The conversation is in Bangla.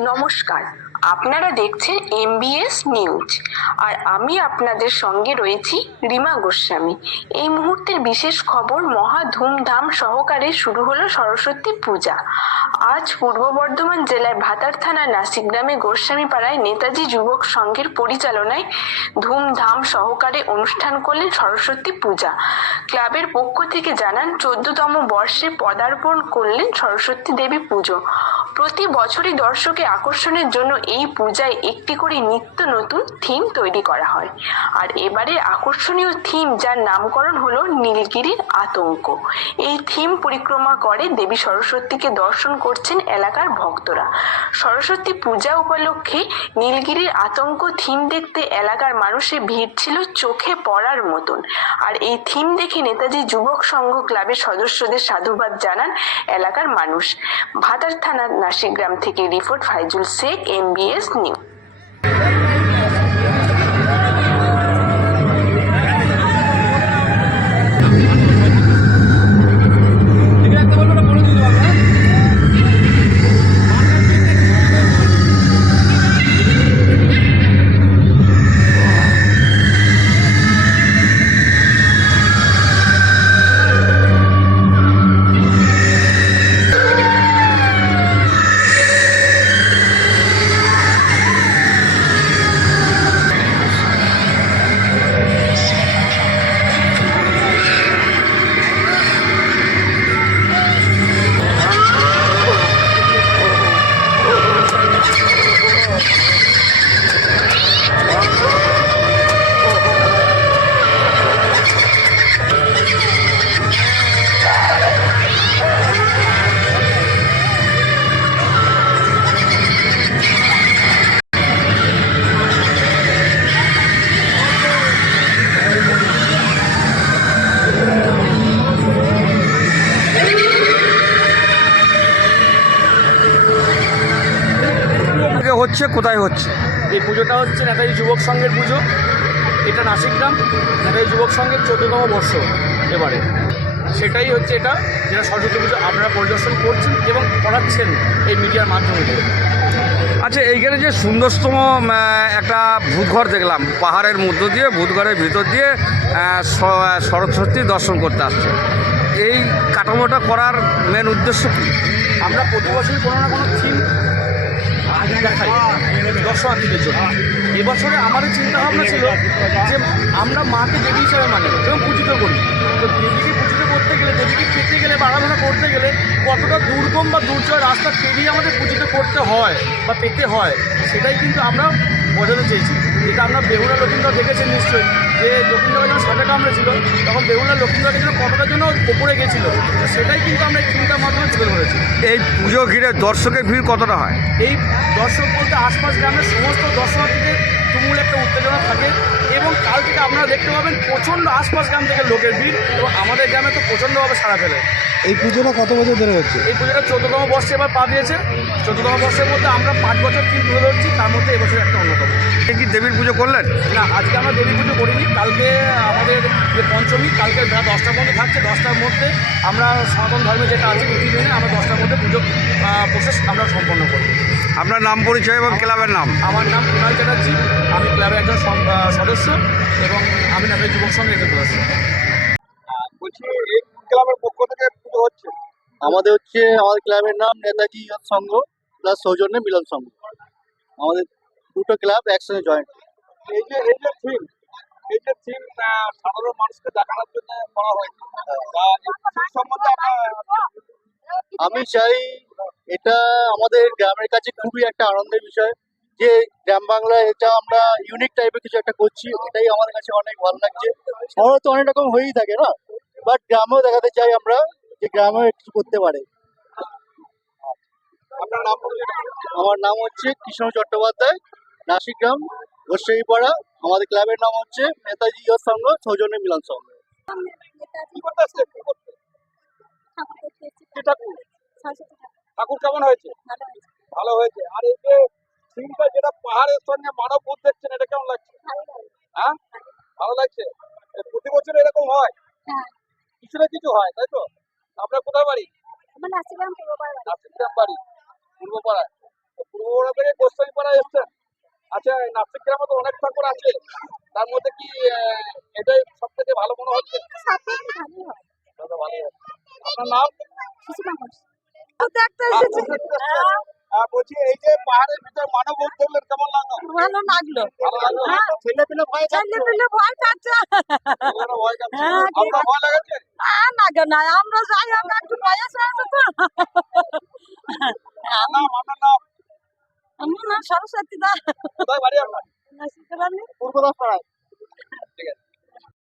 নমস্কার। আপনারা দেখছেন এমবিএস নিউজ আর আমি আপনাদের সঙ্গে রয়েছি রিমা গোস্বামী। এই মুহূর্তের বিশেষ খবর মহা ধুমধাম সহকারে শুরু হলো সরস্বতী পূজা। আজ পূর্ব বর্ধমান জেলার ভাতার থানার নাসিক গ্রামে গোস্বামী পাড়ায় নেতাজি যুবক সংঘের পরিচালনায় ধুমধাম সহকারে অনুষ্ঠান করলেন সরস্বতী পূজা। ক্লাবের পক্ষ থেকে জানান, চোদ্দতম বর্ষে পদার্পণ করলেন সরস্বতী দেবী পুজো। প্রতি বছরই দর্শকে আকর্ষণের জন্য এই পূজায় একটি করে নিত্য নতুন থিম তৈরি করা হয়। আর এবারে আকর্ষণীয় থিম যার নামকরণ হলো নীলগিরির আতঙ্ক। এই থিম পরিক্রমা করে দেবী সরস্বতীকে দর্শন করছেন এলাকার ভক্তরা। সরস্বতী পূজা উপলক্ষে নীলগিরির আতঙ্ক থিম দেখতে এলাকার মানুষের ভিড় ছিল চোখে পড়ার মতন। আর এই থিম দেখে নেতাজি যুবক সংঘ ক্লাবের সদস্যদের সাধুবাদ জানান এলাকার মানুষ। ভাতার থানার নাসিগ্রাম থেকে report Faizul Sheikh MBS news হচ্ছে কোথায় হচ্ছে? এই পুজোটা হচ্ছে নেতাজি যুবক সংঘের পুজো। এটা নাসিকগ্রাম নেতাজি যুবক সংঘের চোদ্দতম বর্ষ এবারে। সেটাই হচ্ছে এটা যেটা সরস্বতী পুজো আপনারা পরিদর্শন করছেন এবং করাচ্ছেন এই মিডিয়ার মাধ্যমে। আচ্ছা এইখানে যে সুন্দরতম একটা ভূতঘর দেখলাম। পাহাড়ের মধ্য দিয়ে ভূতঘরের ভিতর দিয়ে সরস্বতী দর্শন করতে আসছে। এই কাঠামোটা করার মেন উদ্দেশ্য কী? আমরা প্রতি বছরই কোনো না কোনো থিম দেখাই দর্শনার্থীদের জন্য। এবছরে আমাদের চিন্তা ভাবনা ছিল যে আমরা মাকে দেবী হিসাবে মানি এবং পূজিত করি। তো দেবীকে পূজিত করতে গেলে, দেবীকে পেতে গেলে বা করতে গেলে কতটা দুর্গম বা দুর্জয় রাস্তা পেরিয়ে আমাদের পূজিত করতে হয় বা পেতে হয়, সেটাই কিন্তু আমরা বোঝাতে চেয়েছি। এটা আমরা বেহুলা লক্ষিন্দর দেখেছেন নিশ্চয়ই যে লক্ষ্মীন্দরকে যখন সাপে কামড়েছিল তখন বেহুলা লক্ষ্মীন্দরকে যেন কতটা জন্য ওপরে গেছিল তো সেটাই কিন্তু আমরা এই চিন্তার মাধ্যমে তুলে ধরেছি। এই পুজো ঘিরে দর্শকের ভিড় কতটা হয়? এই দর্শক বলতে আশপাশ গ্রামের সমস্ত দর্শনার্থীদের তুমুল একটা উত্তেজনা থাকে। এবং কাল থেকে আপনারা দেখতে পাবেন প্রচণ্ড আশপাশ গ্রাম থেকে লোকের ভিড় এবং আমাদের গ্রামে তো প্রচণ্ডভাবে সাড়া ফেলে। এই পুজোটা কত বছর ধরে হচ্ছে? এই পুজোটা চোদ্দতম বর্ষে এবার পা দিয়েছে। চোদ্দতম বর্ষের মধ্যে আমরা পাঁচ বছর দিন তুলে ধরছি তার মধ্যে এবছর একটা অন্যতম। কি দেবীর পুজো করলেন? না আজকে আমরা দেবী পুজো করিনি। কালকে আমাদের যে পঞ্চমী কালকে বেলা দশটার মধ্যে থাকছে। দশটার মধ্যে আমরা সনাতন ধর্মে যেটা আছে মেনে আমরা দশটার মধ্যে পুজো প্রসেস আমরা সম্পন্ন করব। আপনার নাম পরিচয় এবং ক্লাবের নাম? আমার নাম কুণাল চ্যাটার্জি। আমি ক্লাবের একজন আহ, সদস্য এবং আমি নেতাজি যুবক সঙ্গে এসে আছি। বলছি এই ক্লাবের পক্ষ থেকে পুজো হচ্ছে? আমাদের হচ্ছে আমাদের ক্লাবের নাম নেতাজি ইয়ুথ সংঘ প্লাস সৌজন্য মিলন সংঘ। আমাদের দুটো ক্লাব একসঙ্গে জয়েন্ট এই যে এই যে থিম এই যে থিম সাধারণ মানুষকে দেখানোর জন্য করা হয়েছে সম্বন্ধে আমি চাই এটা আমাদের গ্রামের কাছে খুবই একটা আনন্দের বিষয়। যে গ্রাম বাংলায় এটা আমরা ইউনিক টাইপের কিছু একটা করছি এটাই আমাদের কাছে অনেক ভালো লাগছে। শহরে তো অনেক রকম হয়েই থাকে না? বাট গ্রামেও দেখাতে চাই আমরা যে গ্রামেও একটু করতে পারে। আপনার নাম আমার নাম হচ্ছে কৃষ্ণ চট্টোপাধ্যায় নাসিক গ্রাম গোস্বাইপাড়া আমাদের ক্লাবের নাম হচ্ছে নেতাজি ইয়ুথ সংঘ সৌজন্য মিলন সংঘ কি ঠাকুর? কেমন হয়েছে। ভালো হয়েছে। আর এই পাহাড়ের সঙ্গে মানব ভূত দেখছেন এটা কেমন লাগছে? হ্যাঁ? ভালো লাগছে? প্রতি বছর এরকম হয়? কিছু না কিছু হয় তাই তো? আপনার কোথায় বাড়ি? বাড়ি পূর্বপাড়া থেকে আচ্ছা তো অনেক ঠাকুর আছে। তার মধ্যে কি এটাই সব থেকে ভালো আপনার বলছি এই ভালো লাগল। ভয় হ্যাঁ। ছেলে পেলে ভয় পাচ্ছে আর লাগে না আমরা যাই আমরা একটু বয়স হয়েছে তো। আমার নাম সরস্বতী দা। পূর্ব রাস্তায়